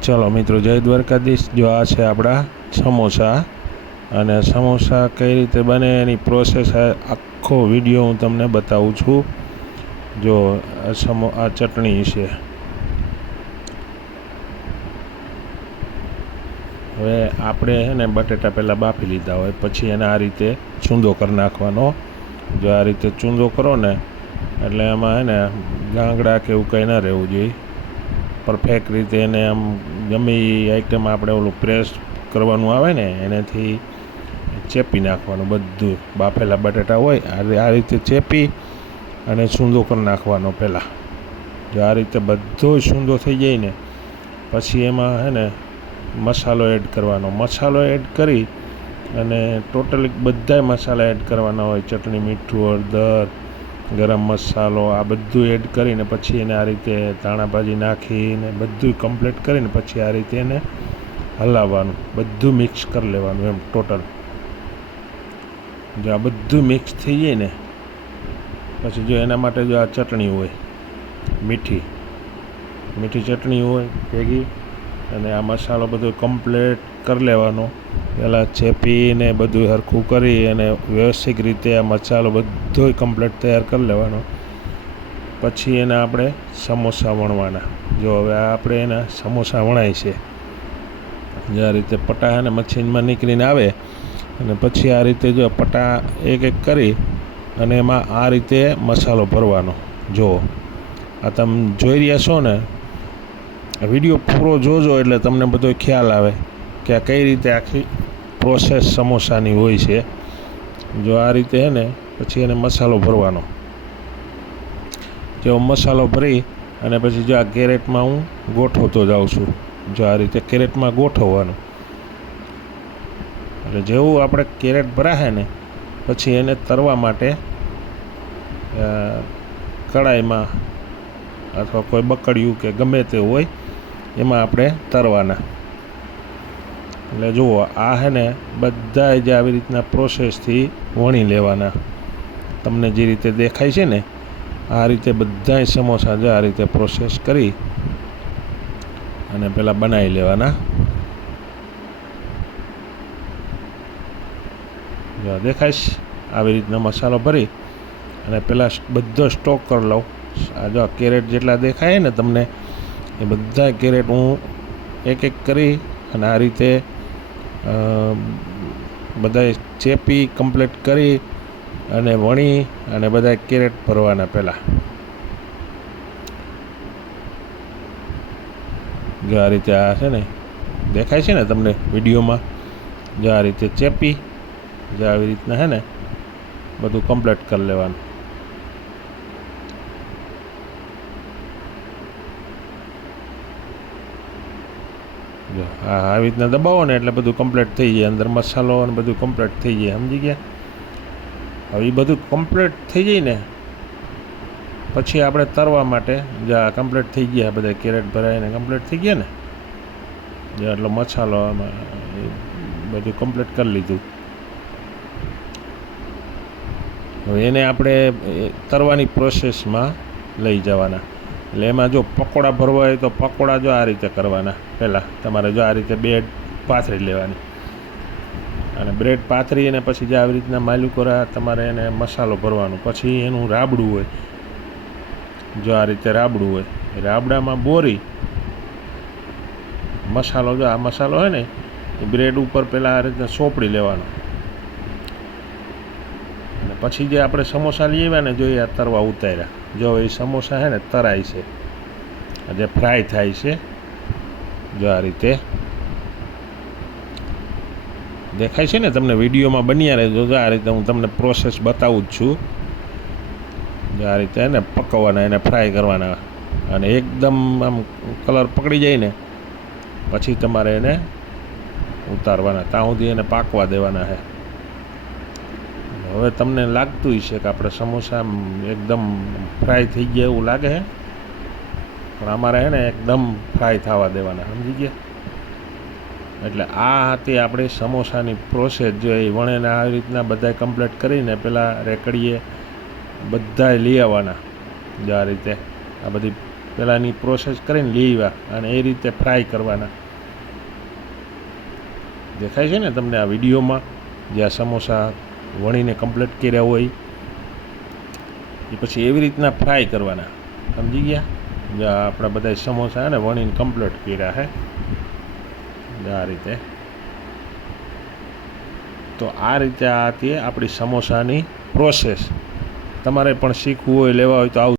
ચલો મિત્રો, જય દ્વારકાધીશ. જો આ છે આપણા સમોસા, અને સમોસા કઈ રીતે બને એની પ્રોસેસ આખો વિડીયો હું તમને બતાવું છું. જો આ ચટણી છે. હવે આપણે છે ને બટેટા પહેલાં બાફી લીધા હોય, પછી એને આ રીતે ચૂંદો કરી નાખવાનો. જો આ રીતે ચૂંદો કરો ને એટલે એમાં છે ને ગાંગડા કે એવું કંઈ ના રહેવું જોઈએ. પરફેક્ટ રીતે એને આમ ગમે એ આઈટમ આપણે ઓલું પ્રેસ કરવાનું આવે ને એનાથી ચેપી નાખવાનું. બધું બાફેલા બટેટા હોય આ રીતે ચેપી અને સૂંદો કરી નાખવાનો પહેલાં. જો આ રીતે બધો સૂંદો થઈ જાય ને પછી એમાં છે ને મસાલો એડ કરવાનો. મસાલો એડ કરી અને ટોટલી બધાય મસાલા એડ કરવાના હોય. ચટણી, મીઠું, હળદર, ગરમ મસાલો, આ બધું એડ કરીને પછી એને આ રીતે ધાણાભાજી નાખીને બધું કમ્પ્લીટ કરીને પછી આ રીતે એને હલાવવાનું. બધું મિક્સ કરી લેવાનું એમ ટોટલ. જો આ બધું મિક્સ થઈ જાય ને પછી જો એના માટે જો આ ચટણી હોય, મીઠી ચટણી હોય ભેગી, અને આ મસાલો બધો કમ્પ્લીટ કરી લેવાનો. પહેલાં ચેપીને બધું સરખું કરી અને વ્યવસ્થિત રીતે આ મસાલો બધો કમ્પ્લીટ તૈયાર કરી લેવાનો. પછી એને આપણે સમોસા વણવાના. જો હવે આપણે એના સમોસા વણાય છે. જે આ રીતે પટા અને મશીનમાં નીકળીને આવે અને પછી આ રીતે જો પટા એક એક કરી અને એમાં આ રીતે મસાલો ભરવાનો. જો આ તમે જોઈ રહ્યા છો ને, વિડીયો પૂરો જોજો એટલે તમને બધો ખ્યાલ આવે કે આ કઈ રીતે આખી પ્રોસેસ સમોસાની હોય છે. જો આ રીતે હે ને પછી એને મસાલો ભરવાનો. જો મસાલો ભરી અને પછી જો આ કેરેટમાં હું ગોઠવતો જાઉં છું. જો આ રીતે કેરેટમાં ગોઠવવાનું. એટલે જેવું આપણે કેરેટ ભરાશે ને પછી એને તરવા માટે કડાઈમાં અથવા કોઈ બકડિયું કે ગમે તે હોય એમાં આપણે તરવાના. એટલે જુઓ આ છે ને બધા જ આવી રીતના પ્રોસેસથી વણી લેવાના. તમને જે રીતે દેખાય છે ને આ રીતે બધાય સમોસા જો આ રીતે પ્રોસેસ કરી અને પહેલાં બનાવી લેવાના. જો દેખાઈશ આવી રીતના મસાલો ભરી અને પહેલાં બધો સ્ટોક કરી લઉં. આ જો કેરેટ જેટલા દેખાય ને તમને એ બધા કેરેટ હું એક એક કરી અને આ રીતે બધા ચેપી કમ્પ્લીટ કરી અને વણી અને બધા કેરેટ ભરવાના. પહેલાં જો આ રીતે આ છે ને દેખાય છે ને તમને વિડીયોમાં. જો આ રીતે ચેપી જો આવી રીતના છે ને બધું કમ્પ્લીટ કરી લેવાનું. જો આવી રીતના દબાવો ને એટલે બધું કમ્પ્લીટ થઈ જાય. અંદર મસાલો અને બધું કમ્પ્લીટ થઈ જાય. સમજી ગયા? હવે એ બધું કમ્પ્લીટ થઈ જાય ને પછી આપણે તરવા માટે જો આ કમ્પ્લીટ થઈ ગયા બધા કેરેટ ભરાઈને કમ્પ્લીટ થઈ ગયા ને, જો એટલો મસાલો આમાં બધું કમ્પ્લીટ કરી લીધું. હવે એને આપણે તરવાની પ્રોસેસમાં લઈ જવાના. એટલે એમાં જો પકોડા ભરવા હોય તો પકોડા જો આ રીતે કરવાના. પહેલાં તમારે જો આ રીતે બ્રેડ પાથરી લેવાની અને બ્રેડ પાથરી અને પછી જે આવી રીતના માલુકોરા તમારે એને મસાલો ભરવાનો. પછી એનું રાબડું હોય, જો આ રીતે રાબડું હોય એ રાબડામાં બોરી મસાલો જો આ મસાલો હોય ને એ બ્રેડ ઉપર પહેલાં આ રીતના સોંપડી લેવાનો. અને પછી જે આપણે સમોસા લઈ આવ્યા ને જો એ તરવા ઉતાર્યા. જો એ સમોસા છે ને તરાય છે, જે ફ્રાય થાય છે. જો આ રીતે દેખાય છે ને તમને વિડીયોમાં બન્યા રહેજો. જો આ રીતે હું તમને પ્રોસેસ બતાવું જ છું. જો આ રીતે એને પકવવાના, એને ફ્રાય કરવાના અને એકદમ આમ કલર પકડી જાય ને પછી તમારે એને ઉતારવાના. ત્યાં સુધી એને પાકવા દેવાના છે. હવે તમને લાગતું હશે કે આપણે સમોસા એકદમ ફ્રાય થઈ ગયા એવું લાગે છે, પણ અમારે છે ને એકદમ ફ્રાય થવા દેવાના. સમજી ગયા? એટલે આ હતી આપણી સમોસાની પ્રોસેસ. જો એ વણેને આવી રીતના બધા કમ્પ્લીટ કરીને પહેલાં રેકડીએ બધા લઈ આવવાના. જો આ રીતે આ બધી પહેલાં એની પ્રોસેસ કરીને લેવા અને એ રીતે ફ્રાય કરવાના. દેખાય છે ને તમને આ વિડીયોમાં જે આ સમોસા વણીને કમ્પ્લીટ કર્યા હોય એ પછી એવી રીતના ફ્રાય કરવાના. સમજી ગયા? જે આપણા બધા સમોસા ને વણીને કમ્પ્લીટ કર્યા છે આ રીતે. તો આ રીતે આ હતી આપણી સમોસાની પ્રોસેસ. તમારે પણ શીખવું હોય, લેવા હોય તો આવું